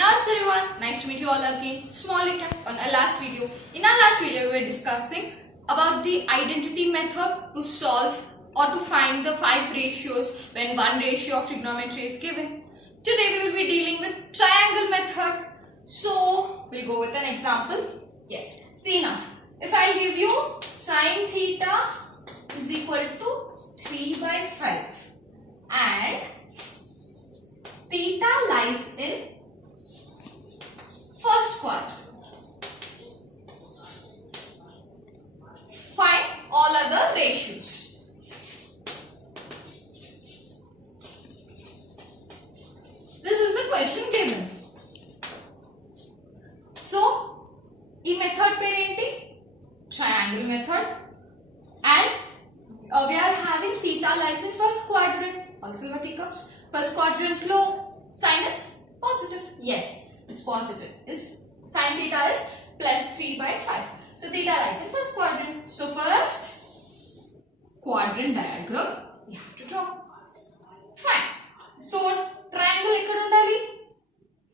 Namaste everyone, nice to meet you all again. Small recap on our last video. In our last video, we were discussing about the identity method to solve or to find the 5 ratios when one ratio of trigonometry is given. Today we will be dealing with triangle method. So we'll go with an example. Yes, see now. If I give you sine theta is equal to 3 by 5 and theta lies in first quadrant. Find all other ratios. This is the question given. So, e method parenting, triangle method, and we are having theta lies in first quadrant. All silver teacups. First quadrant low. Sine is positive. Yes, it's positive. Sine theta is plus 3 by 5. So theta lies in first quadrant. So first quadrant diagram we have to draw. Fine. So triangle ekkada undali?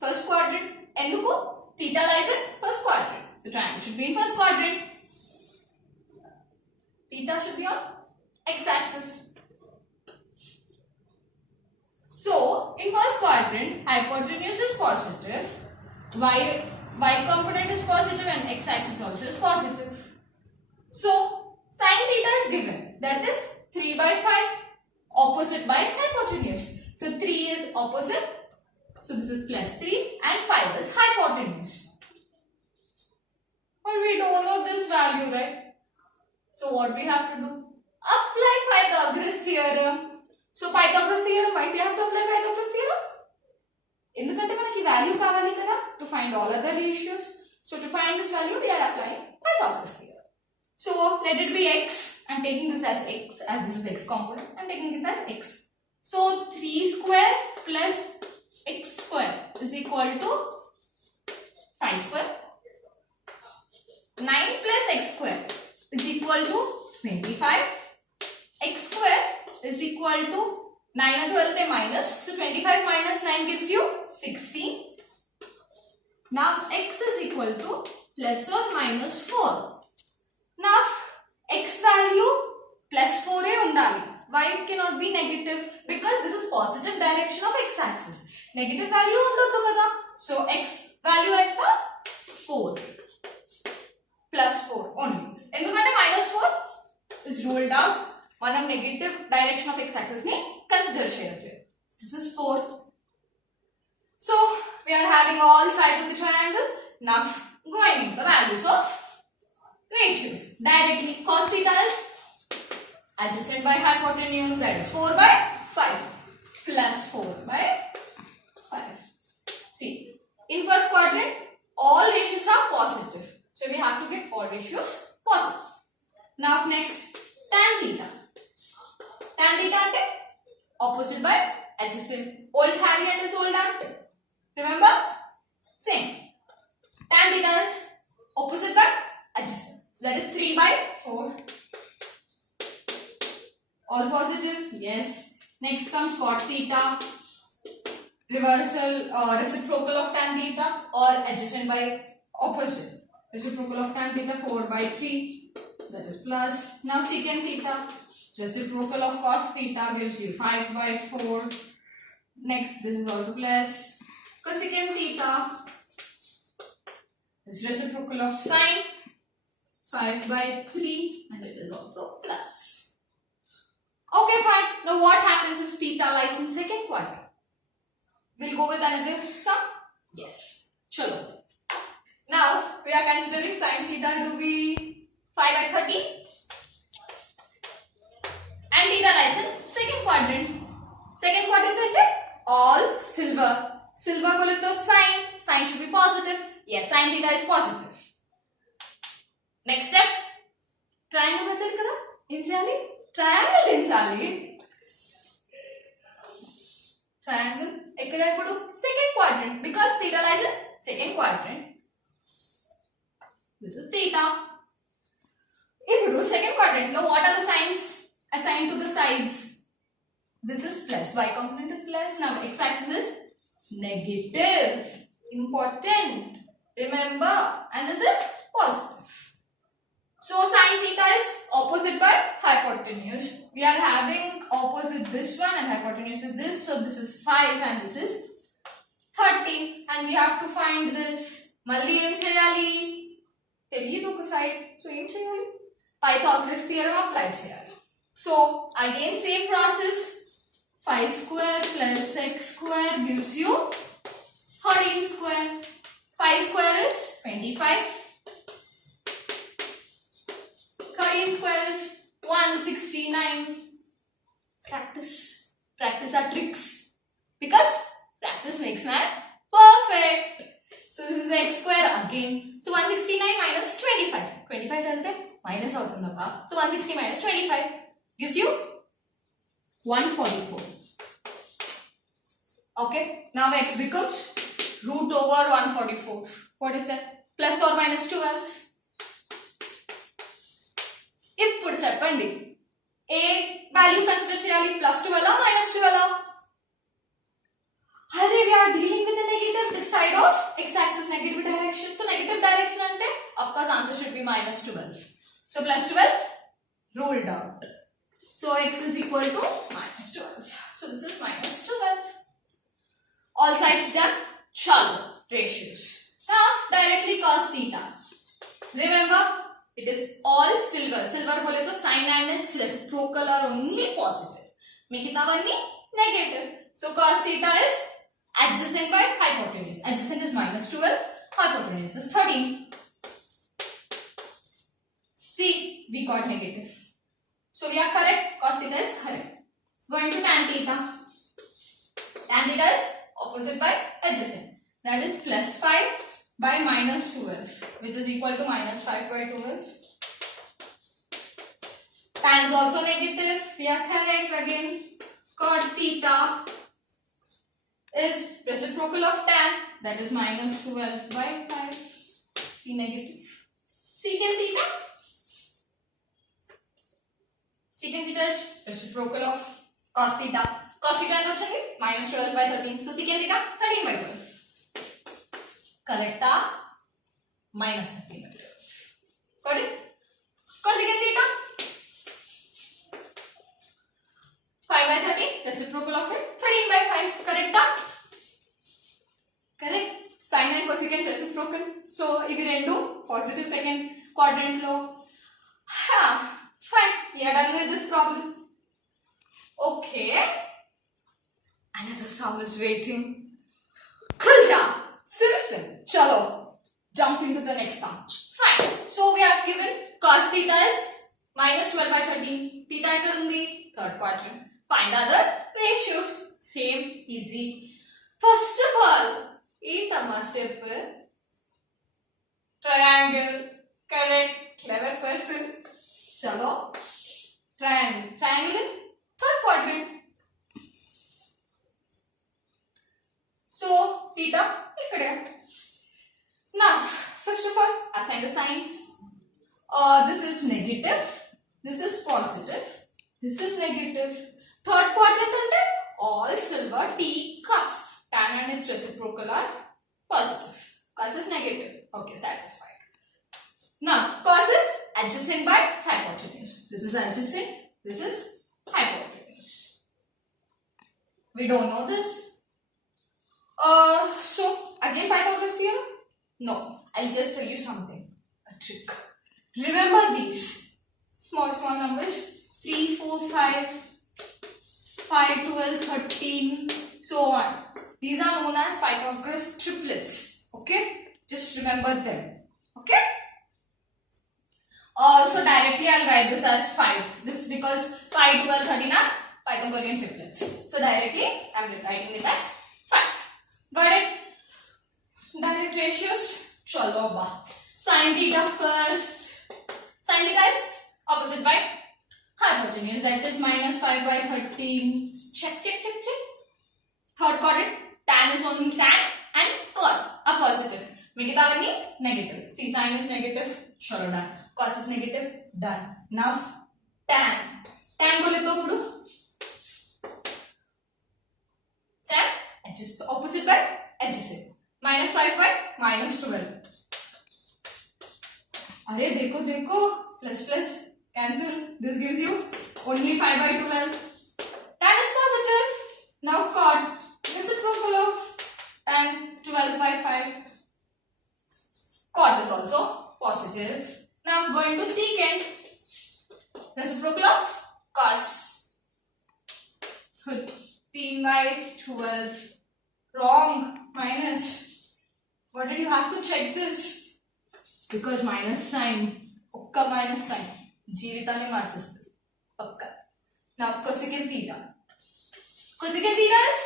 First quadrant. Enduku? Theta lies in first quadrant. So triangle should be in first quadrant. Theta should be on x-axis. So, in first quadrant, hypotenuse is positive, y component is positive and x-axis also is positive. So, sine theta is given, that is 3 by 5, opposite by hypotenuse. So, 3 is opposite, so this is plus 3 and 5 is hypotenuse. But we don't know this value, right? So, what we have to do? Apply Pythagoras theorem. So Pythagoras theorem, why we have to apply Pythagoras theorem? ఎందుకంటే మనకి value కావాలి కదా to find all other ratios. So to find this value we are applying Pythagoras theorem. So let it be x. I am taking this as x as this is x component. I am taking this as x. So 3 square plus x square is equal to 5 square. 9 plus x square is equal to 25. X square is equal to 9 and 12 they minus. So 25 minus 9 gives you 16. Now x is equal to plus or minus 4. Now x value plus 4 undali. Why it cannot be negative? Because this is positive direction of x axis. Negative value undaddu kada. So x value enta 4 plus 4 only. Endukante minus 4 is ruled out. మనం negative direction of x-axis ni consider చేయట్లేదు. This is 4. So we are having all sides of the triangle. Now going into the values of ratios. Directly cos theta is adjacent by hypotenuse, that is 4 by 5 plus 4 by 5. See, in first quadrant all ratios are positive. So we have to get all ratios positive. Now next, tan theta. Tan theta ante opposite by adjacent. Old hand and is old hand. Remember? Same. Tan theta is opposite by adjacent. So that is 3 by 4. All positive? Yes. Next comes cot theta. Reversal or reciprocal of tan theta or adjacent by opposite. Reciprocal of tan theta 4 by 3. That is plus. Now secant theta. Reciprocal of cos theta gives you 5 by 4. Next, this is also plus. Cosecant theta is reciprocal of sine 5 by 3 and it is also plus. Okay, fine. Now what happens if theta lies in second quadrant? We'll go with another sum? Yes. Chalo. Now, we are considering sine theta to be 5 by 30. And theta lies in second quadrant. Second quadrant ante all silver. Silver bolito sine. Sine should be positive. Yes, sine theta is positive. Next step. Triangle method kada? Inchali. Triangle dinchali. Triangle. Ekkada ippudu second quadrant because theta lies in second quadrant. This is theta. Ippudu second quadrant lo what are the signs assigned to the sides? This is plus. Y component is plus. Now x axis is negative. In important. Remember, and this is positive. So sine theta is opposite by hypotenuse. We are having opposite this one and hypotenuse is this. So this is 5 and this is 30. And we have to find this. Malli em cheyali? Teliyadu oka side. So em cheyali? Pythagoras theorem apply cheyali. So again same process. 5 square plus x square gives you 13 square. 5 square is 25. 13 square is 169. Practice our tricks. Because practice makes man perfect. So this is x square again. So 169 minus 25. 25 telte minus avutundappa. So 160 minus 25 gives you 144. Okay. Now x becomes root over 144. What is that? Plus or minus 12. ఇప్పుడు చెప్పండి ఏ value consider చేయాలి plus 12 minus 12 అరే we are dealing with the negative this side of x axis negative direction so negative direction అంటే of course answer should be minus 12 so plus 12 ruled out so x is equal to minus 12 so this is minus 12 all sides done chalo ratios now directly cos theta remember it is all silver. Silver bole to sin and its reciprocal are only positive. Mikitavanni negative. So cos theta is adjacent by hypotenuse. Adjacent is minus 12. Hypotenuse is 13. See, we got negative. So we are correct. Cos theta is correct. Going to tan theta. Tan theta is opposite by adjacent. That is plus 5. By minus 12 which is equal to minus 5 by 12. Tan is also negative. We are correct again. Cot theta is reciprocal of tan that is minus 12 by 5. See negative. Secant theta. Secant theta is reciprocal of cos theta. Cos theta is also minus 12 by 13. So secant theta 13 by 12. Correct? Minus 13. Got it? Cosecant theta? 5 by 13. Reciprocal of it. 13 by 5. Correct? Correct? Sine and cosecant reciprocal. So, if you do positive second quadrant law. Fine. We are done with this problem. Okay. Another sum is waiting. Kulja. Citizen. Chalo. Jump into the next sum. Fine. So we have given cos theta is minus 12 by 13. Theta in the third quadrant. Find other ratios. Same. Easy. First of all, eat a step. Triangle. Correct. Clever person. Chalo. Triangle. Triangle in third quadrant. So theta. Now, first of all, assign the signs. This is negative. This is positive. This is negative. Third quadrant under all silver teacups. Tan and its reciprocal are positive. Cos is negative. Okay, satisfied. Now, cos is adjacent by hypotenuse. This is adjacent. This is hypotenuse. We don't know this. So again Pythagoras theorem? No, I'll just tell you something. A trick. Remember these small numbers 3, 4, 5, 5, 12, 13, so on. These are known as Pythagoras triplets. Okay? Just remember them. Okay? So directly I'll write this as 5. This because 5, 12, 13 are Pythagorean triplets. So directly I'm writing them as 5. Got it? Direct ratios. Chalo ba. Sin theta first. Sin theta is opposite by hypotenuse. That is minus 5 by 13. Check. Third quadrant. Tan is only tan and cot are positive. Mikitavanni negative. See, sin is negative. Chalo done. Cos is negative. Done. Now tan. Tan bole to appudu. Tan. Just opposite by adjacent. minus 5 by minus 12. अरे देखो देखो, plus plus cancel. This gives you only 5 by 12. Tan is positive. Now cot, reciprocal of tan 12 by 5. Cot is also positive. Now going to secant, reciprocal of cos. 13 by 12. Wrong. Minus. What did you have to check this? Because minus sign. Okka minus sign. జీవితాన్ని మార్చేస్తుంది. Okka. Now cosecant theta. Cosecant theta is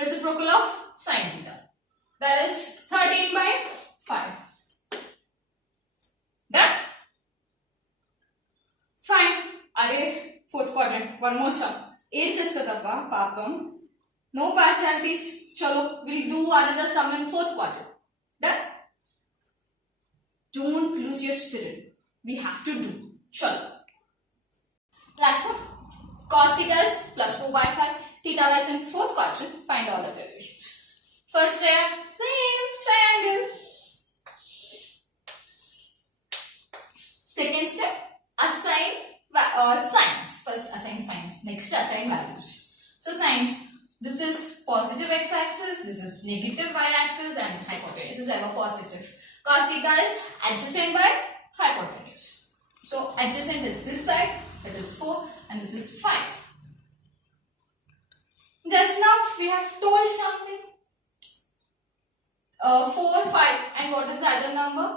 reciprocal of sin theta. That is 13 by 5. Done? Fine. Arey, fourth quadrant. One more sum. 8 chestadabba, papam. No partialities. Chalo, we'll do another sum in fourth quadrant. Done? Don't lose your spirit. We have to do. Chalo. Last sum. Cos theta is plus 4 by 5. Theta lies in fourth quadrant. Find all other ratios. First step, same triangle. Second step, assign signs. First assign signs. Next assign values. So signs. This is positive x-axis, this is negative y-axis, and hypotenuse is ever positive. Cos theta is adjacent by hypotenuse. So adjacent is this side, that is 4, and this is 5. Just now we have told something. 4, 5, and what is the other number?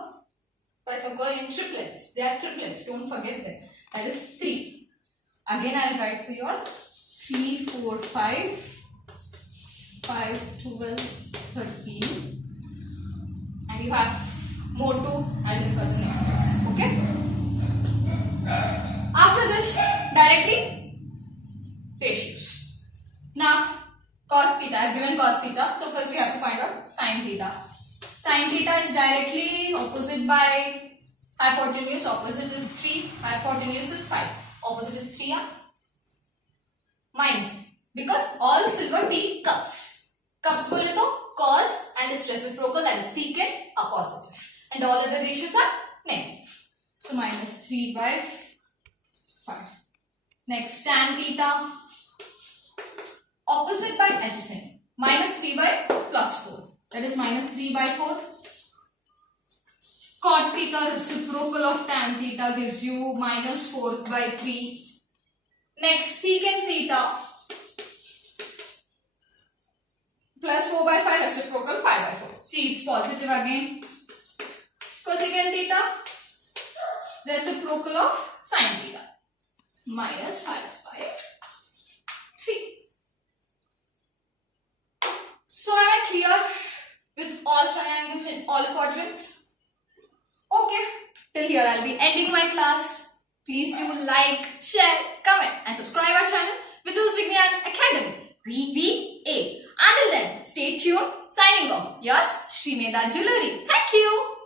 Pythagorean triplets. They are triplets, don't forget them. That is 3. Again I will write for you all. 3, 4, 5. 5, 12, 13, and you have more to, I'll discuss in next class. Okay? After this, directly ratios. Now, cos theta, I've given cos theta, so first we have to find out sin theta. Sin theta is directly opposite by hypotenuse. Opposite is 3, hypotenuse is 5. Opposite is 3, minus. Because all silver T cups. Cups बोले तो cos and its reciprocal and secant are positive. And all other ratios are negative. So minus 3 by 5. Next tan theta. Opposite by adjacent. Minus 3 by plus 4. That is minus 3 by 4. Cot theta, reciprocal of tan theta gives you minus 4 by 3. Next secant theta. Plus 4 by 5, reciprocal 5 by 4. See, it's positive again. Cosecant theta, reciprocal of sin theta. Minus 5 by 3. So, am I clear with all triangles and all quadrants? Okay. Till here, I'll be ending my class. Please do like, share, comment and subscribe our channel, Vidhu's Vignan Academy. VVA. Until then, stay tuned. Signing off. Yours, Srimeda Jewelry. Thank you.